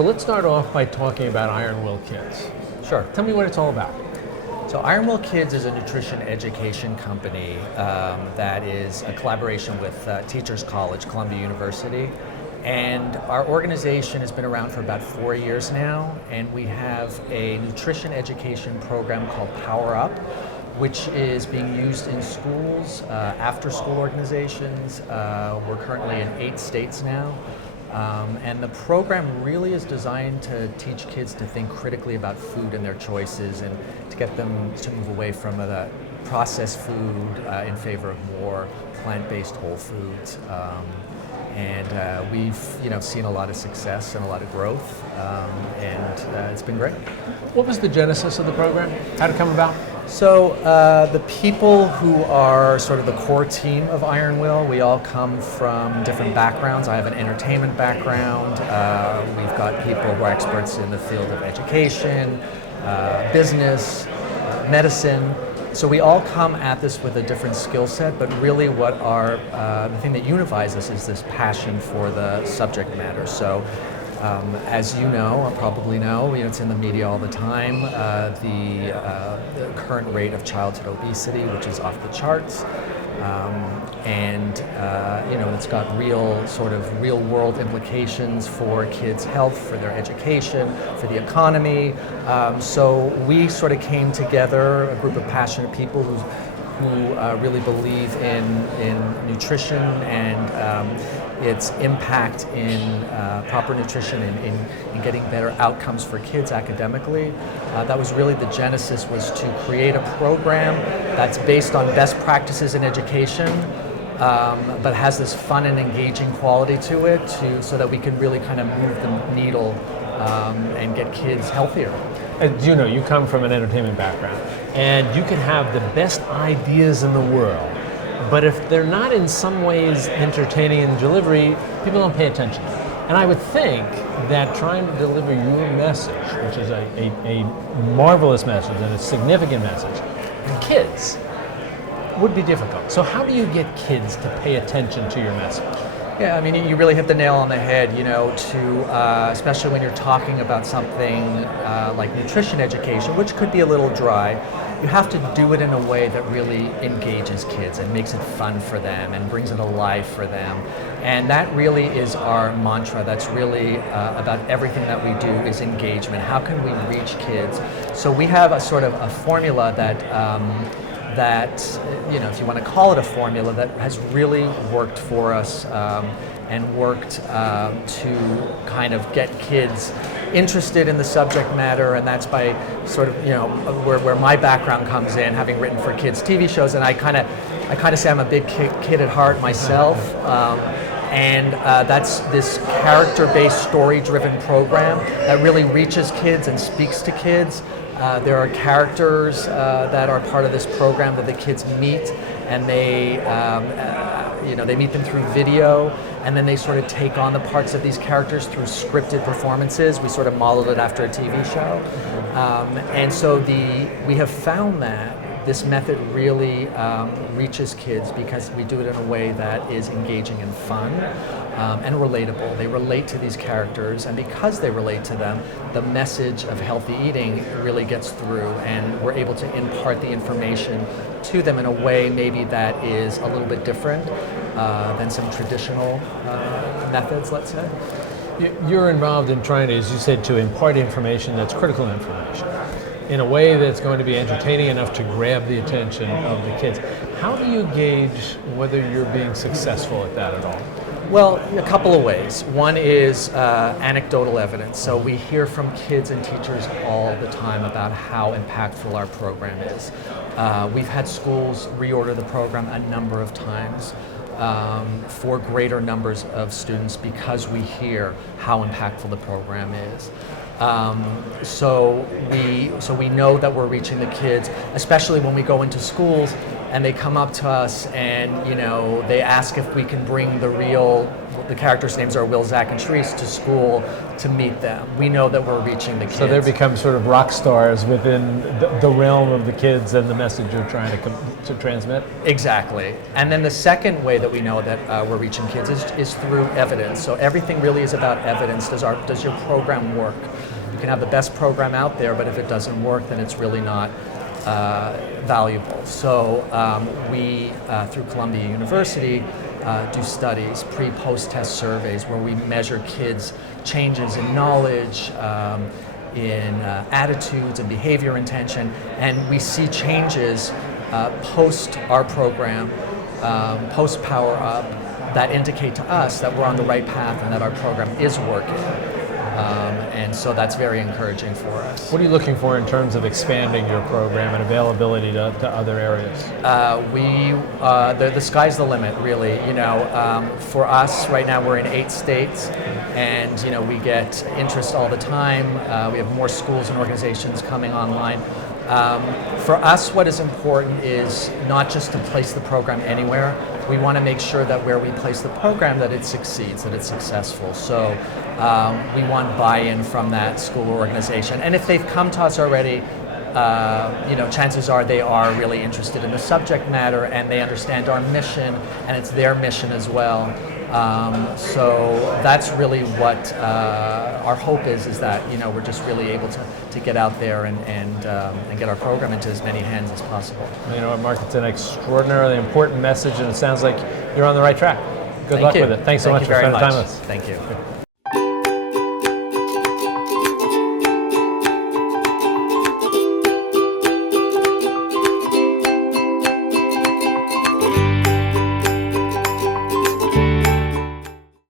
So let's start off by talking about Iron Will Kids. Sure. Tell me what it's all about. So Iron Will Kids is a nutrition education company that is a collaboration with Teachers College, Columbia University. And our organization has been around for about 4 years now, and we have a nutrition education program called Power Up, which is being used in schools, after-school organizations. We're currently in 8 states now. And the program really is designed to teach kids to think critically about food and their choices, and to get them to move away from the processed food in favor of more plant-based whole foods. And we've seen a lot of success and a lot of growth, and it's been great. What was the genesis of the program? How did it come about? So the people who are sort of the core team of Iron Will, we all come from different backgrounds. I have an entertainment background. We've got people who are experts in the field of education, business, medicine. So we all come at this with a different skill set, but really what the thing that unifies us is this passion for the subject matter. So as you know, probably know, it's in the media all the time, the current rate of childhood obesity, which is off the charts. It's got real world implications for kids' health, for their education, for the economy. So we sort of came together, a group of passionate people who really believe in nutrition and its impact in proper nutrition and in getting better outcomes for kids academically. That was really the genesis, was to create a program that's based on best practices in education, but has this fun and engaging quality to it, so that we can really kind of move the needle and get kids healthier. As you know, you come from an entertainment background, and you can have the best ideas in the world, but if they're not in some ways entertaining in delivery, people don't pay attention. And I would think that trying to deliver your message, which is a marvelous message and a significant message, to kids would be difficult. So how do you get kids to pay attention to your message? Yeah, I mean, you really hit the nail on the head, especially when you're talking about something like nutrition education, which could be a little dry. You have to do it in a way that really engages kids and makes it fun for them and brings it alive for them. And that really is our mantra. That's really about everything that we do is engagement. How can we reach kids? So we have a sort of a formula that if you want to call it a formula, that has really worked for us and worked to kind of get kids interested in the subject matter, and that's by sort of where my background comes in, having written for kids TV shows, and I kind of say I'm a big kid at heart myself, and that's this character-based, story-driven program that really reaches kids and speaks to kids. There are characters that are part of this program that the kids meet, and they meet them through video, and then they sort of take on the parts of these characters through scripted performances. We sort of modeled it after a TV show. And so we have found that this method really reaches kids because we do it in a way that is engaging and fun and relatable. They relate to these characters, and because they relate to them, the message of healthy eating really gets through, and we're able to impart the information to them in a way maybe that is a little bit different than some traditional methods, let's say. You're involved in trying to, as you said, to impart information that's critical information in a way that's going to be entertaining enough to grab the attention of the kids. How do you gauge whether you're being successful at that at all? Well, a couple of ways. One is anecdotal evidence. So we hear from kids and teachers all the time about how impactful our program is. We've had schools reorder the program a number of times for greater numbers of students because we hear how impactful the program is. So we know that we're reaching the kids, especially when we go into schools. and they come up to us and, you know, they ask if we can bring the characters' names are Will, Zach, and Therese to school to meet them. We know that we're reaching the kids. So they become sort of rock stars within the realm of the kids and the message you're trying to transmit? Exactly. And then the second way that we know that we're reaching kids is through evidence. So everything really is about evidence. Does your program work? You can have the best program out there, but if it doesn't work, then it's really not valuable. So we, through Columbia University, do studies, pre-post-test surveys where we measure kids' changes in knowledge, in attitudes and behavior intention, and we see changes post our program, post Power Up, that indicate to us that we're on the right path and that our program is working. And so that's very encouraging for us. What are you looking for in terms of expanding your program and availability to other areas? The sky's the limit, really. You know, for us right now, we're in 8 states, and you know we get interest all the time. We have more schools and organizations coming online. For us, what is important is not just to place the program anywhere. We want to make sure that where we place the program, that it succeeds, that it's successful. So we want buy-in from that school or organization. And if they've come to us already, you know, chances are they are really interested in the subject matter and they understand our mission, and it's their mission as well. So that's really what our hope is that, you know, we're just really able to get out there and get our program into as many hands as possible. You know what, Mark, it's an extraordinarily important message, and it sounds like you're on the right track. Good luck with it. Thanks so much for spending time with us. Thank you.